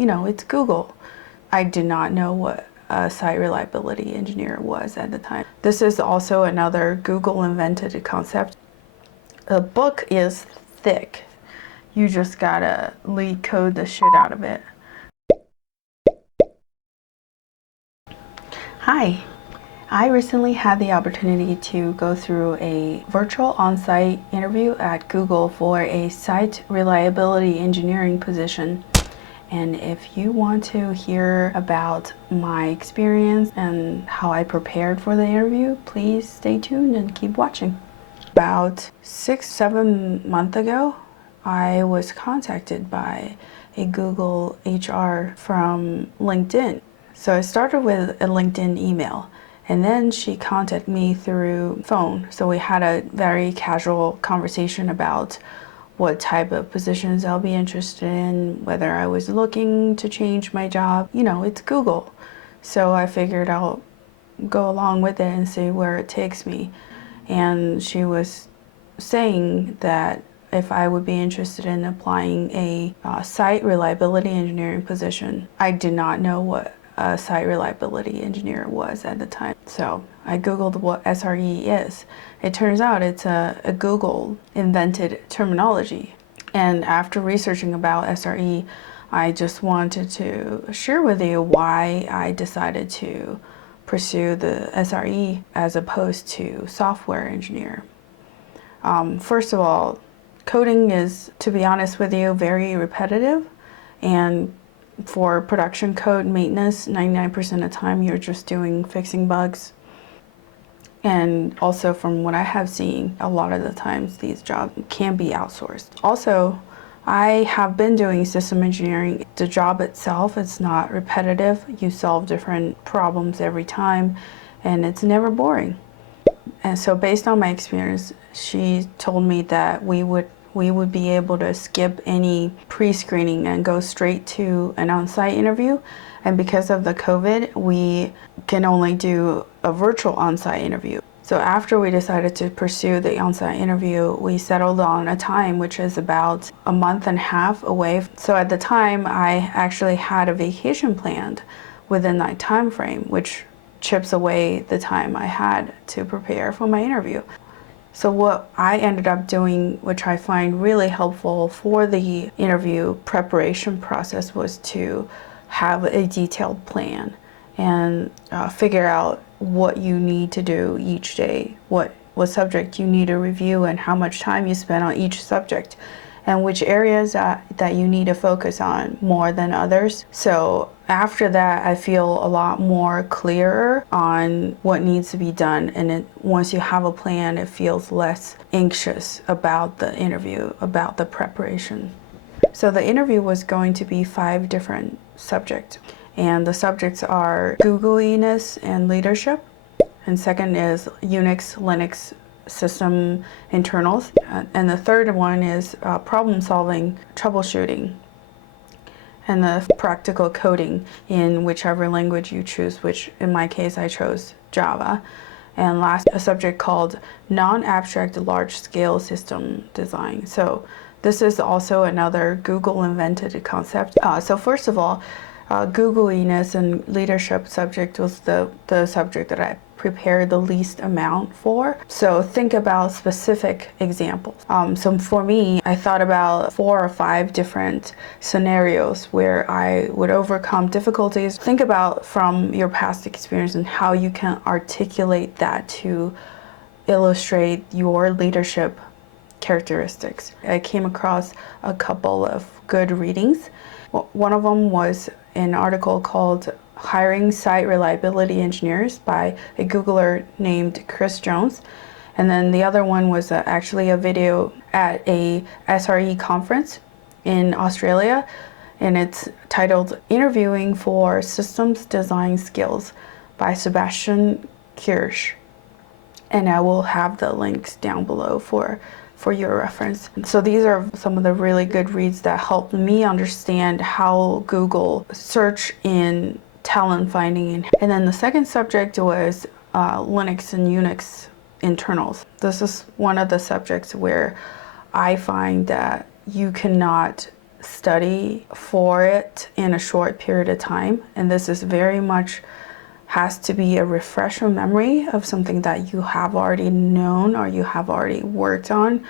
it's Google. I did not know what a site reliability engineer was at the time. This is also another Google invented concept. The book is thick. You just gotta lead code the shit out of it. Hi. I recently had the opportunity to go through a virtual on-site interview at Google for a site reliability engineering position. And if you want to hear about my experience and how I prepared for the interview, please stay tuned and keep watching. About 6-7 months ago, I was contacted by a Google HR from LinkedIn. So I started with a LinkedIn email. And then she contacted me through phone. So we had a very casual conversation about what type of positions I'll be interested in, whether I was looking to change my job. It's Google. So I figured I'll go along with it and see where it takes me. And she was saying that if I would be interested in applying a site reliability engineering position. I did not know what a site reliability engineer was at the time. So I Googled what SRE is. It turns out it's a Google invented terminology. And after researching about SRE, I just wanted to share with you why I decided to pursue the SRE as opposed to software engineer. First of all, coding is, to be honest with you, very repetitive, and for production code maintenance, 99% of the time you're just fixing bugs. And also from what I have seen, a lot of the times these jobs can be outsourced. Also, I have been doing system engineering. The job itself is not repetitive. You solve different problems every time, and it's never boring. And so based on my experience, she told me that we would be able to skip any pre-screening and go straight to an on-site interview. And because of the COVID, we can only do a virtual on-site interview. So after we decided to pursue the on-site interview, we settled on a time which is about a month and a half away. So at the time, I actually had a vacation planned within that time frame, which chips away the time I had to prepare for my interview. So what I ended up doing, which I find really helpful for the interview preparation process, was to have a detailed plan and figure out what you need to do each day, what subject you need to review, and how much time you spend on each subject, and which areas that you need to focus on more than others. So after that, I feel a lot more clearer on what needs to be done. And once you have a plan, it feels less anxious about the interview, about the preparation. So the interview was going to be 5 different subjects. And the subjects are Googleyness and Leadership. And second is Unix, Linux system internals. And the third one is problem solving, troubleshooting, and the practical coding in whichever language you choose, which in my case I chose Java. And last, a subject called non-abstract large-scale system design. So this is also another Google invented concept. So first of all, Googleyness and Leadership subject was the subject that I prepared the least amount for. So think about specific examples. So for me, I thought about 4 or 5 different scenarios where I would overcome difficulties. Think about from your past experience and how you can articulate that to illustrate your leadership characteristics. I came across a couple of good readings. One of them was an article called Hiring Site Reliability Engineers by a Googler named Chris Jones. And then the other one was actually a video at a SRE conference in Australia, and it's titled Interviewing for Systems Design Skills by Sebastian Kirsch. And I will have the links down below for your reference. So these are some of the really good reads that helped me understand how Google search in talent finding. And then the second subject was Linux and Unix internals. This is one of the subjects where I find that you cannot study for it in a short period of time, and this is very much has to be a refresher memory of something that you have already known or you have already worked on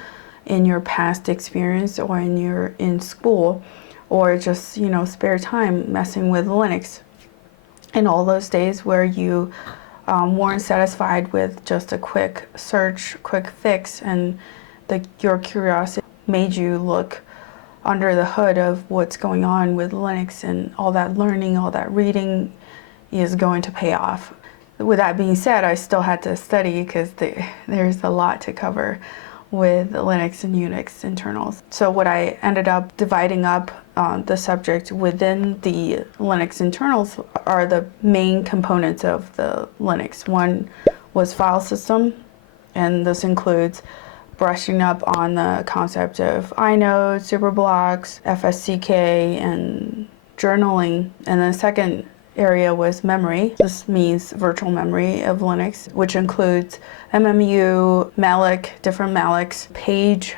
in your past experience or in school, or just spare time messing with Linux. And all those days where you weren't satisfied with just a quick search, quick fix, and your curiosity made you look under the hood of what's going on with Linux, and all that learning, all that reading is going to pay off. With that being said, I still had to study because there's a lot to cover with Linux and Unix internals. So what I ended up dividing up the subject within the Linux internals are the main components of the Linux. One was file system, and this includes brushing up on the concept of inodes, superblocks, FSCK, and journaling. And the second area was memory. This means virtual memory of Linux, which includes MMU, malloc, different mallocs, page,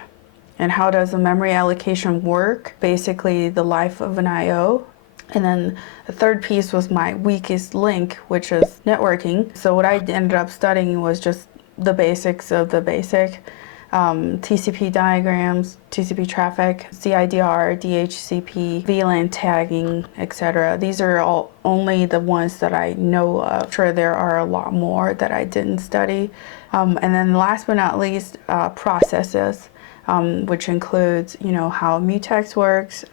and how does the memory allocation work, basically the life of an I/O. And then the third piece was my weakest link, which is networking. So what I ended up studying was just the basics of the basic. TCP diagrams, TCP traffic, CIDR, DHCP, VLAN tagging, etc. These are all only the ones that I know of. Sure, there are a lot more that I didn't study. And then last but not least, processes, which includes, how mutex works,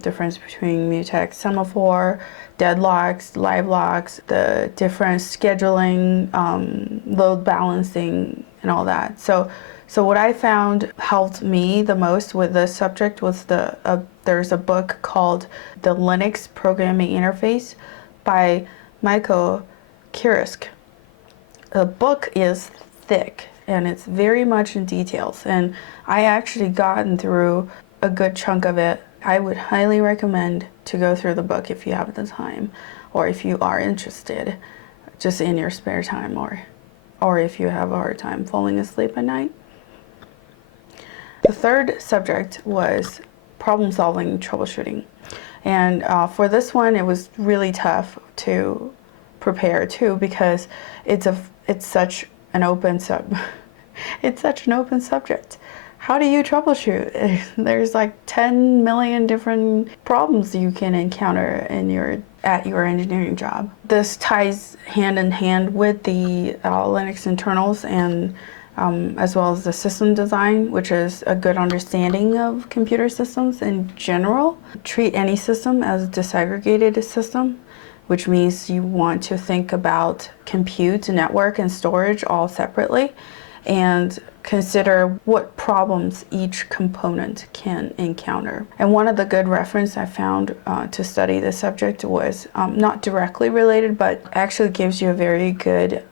difference between mutex semaphore, deadlocks, live locks, the different scheduling, load balancing, and all that. So what I found helped me the most with this subject was there's a book called The Linux Programming Interface by Michael Kirisk. The book is thick and it's very much in details, and I actually gotten through a good chunk of it. I would highly recommend to go through the book if you have the time, or if you are interested, just in your spare time, or if you have a hard time falling asleep at night. The third subject was problem-solving troubleshooting, and for this one it was really tough to prepare too, because it's such an open subject. How do you troubleshoot? There's like 10 million different problems you can encounter at your engineering job. This ties hand in hand with the Linux internals, and as well as the system design, which is a good understanding of computer systems in general. Treat any system as a disaggregated system, which means you want to think about compute, network, and storage all separately, and consider what problems each component can encounter. And one of the good reference I found to study this subject was not directly related, but actually gives you a very good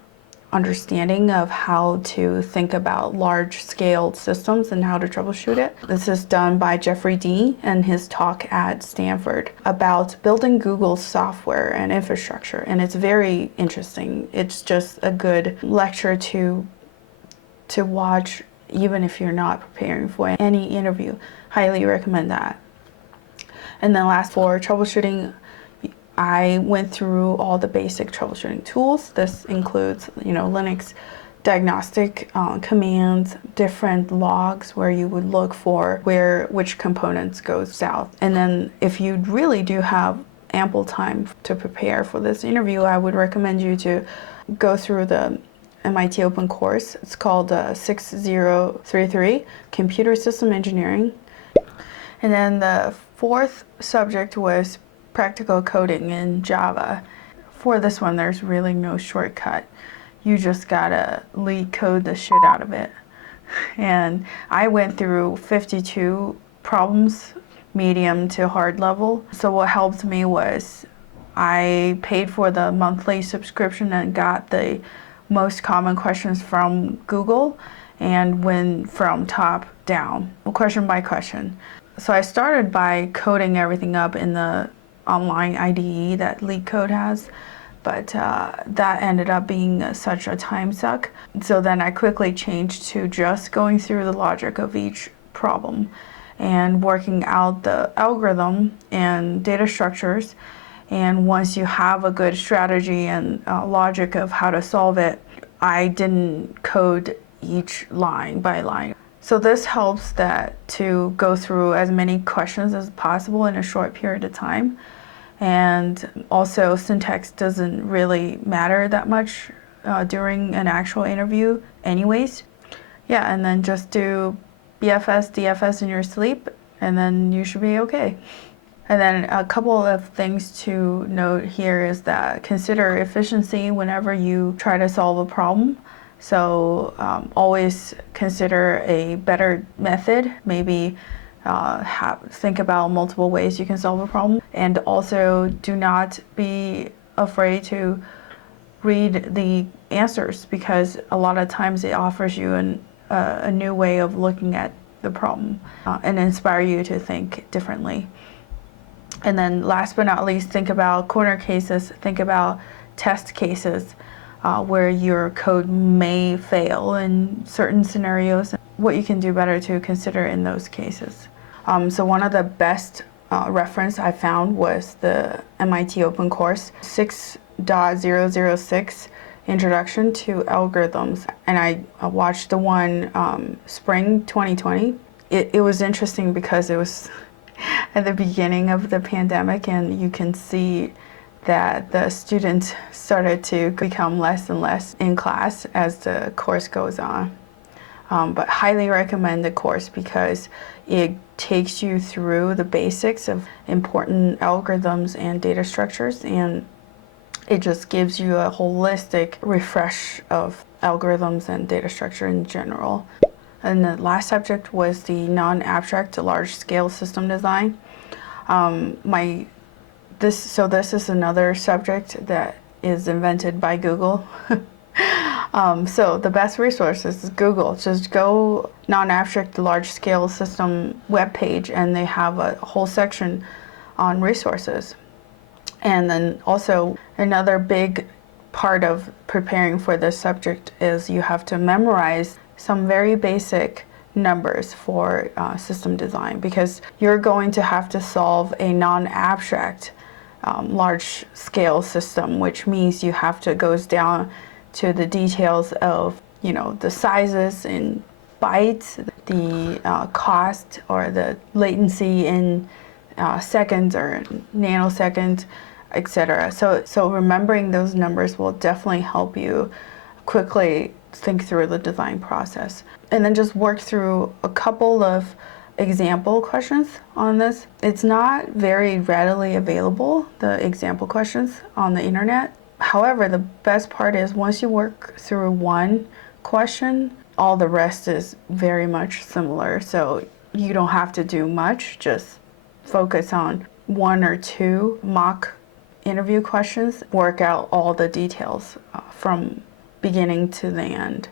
understanding of how to think about large-scale systems and how to troubleshoot it. This is done by Jeffrey D. and his talk at Stanford about building Google's software and infrastructure, and it's very interesting. It's just a good lecture to watch, even if you're not preparing for any interview. Highly recommend that. And then last, for troubleshooting, I went through all the basic troubleshooting tools. This includes, Linux diagnostic commands, different logs where you would look for which components go south. And then if you really do have ample time to prepare for this interview, I would recommend you to go through the MIT Open course. It's called 6033, Computer System Engineering. And then the fourth subject was practical coding in Java. For this one, there's really no shortcut. You just gotta lead code the shit out of it. And I went through 52 problems, medium to hard level. So what helped me was I paid for the monthly subscription and got the most common questions from Google and went from top down, question by question. So I started by coding everything up in the online IDE that LeetCode has, but that ended up being such a time suck. So then I quickly changed to just going through the logic of each problem. and working out the algorithm and data structures. And once you have a good strategy and logic of how to solve it, I didn't code each line by line. So this helps that to go through as many questions as possible in a short period of time. And also syntax doesn't really matter that much during an actual interview anyways. Yeah, and then just do BFS, DFS in your sleep, and then you should be okay. And then a couple of things to note here is that consider efficiency whenever you try to solve a problem. So always consider a better method, maybe think about multiple ways you can solve a problem. And also do not be afraid to read the answers, because a lot of times it offers you a new way of looking at the problem and inspire you to think differently. And then last but not least, think about corner cases, think about test cases where your code may fail in certain scenarios, what you can do better to consider in those cases. So one of the best reference I found was the MIT Open Course 6.006 Introduction to Algorithms. And I watched the one spring 2020. It was interesting because it was at the beginning of the pandemic, and you can see that the students started to become less and less in class as the course goes on. But highly recommend the course because it takes you through the basics of important algorithms and data structures, and it just gives you a holistic refresh of algorithms and data structure in general. And the last subject was the non-abstract large-scale system design. This is another subject that is invented by Google. So the best resources is Google. Just go non-abstract large-scale system webpage, and they have a whole section on resources. And then also another big part of preparing for this subject is you have to memorize some very basic numbers for system design, because you're going to have to solve a non-abstract large-scale system, which means you have to go down to the details of, the sizes in bytes, the cost or the latency in seconds or nanoseconds, etc. So remembering those numbers will definitely help you quickly think through the design process. And then just work through a couple of example questions on this. It's not very readily available, the example questions on the internet. However, the best part is once you work through one question, all the rest is very much similar. So you don't have to do much, just focus on one or two mock interview questions, work out all the details from beginning to the end.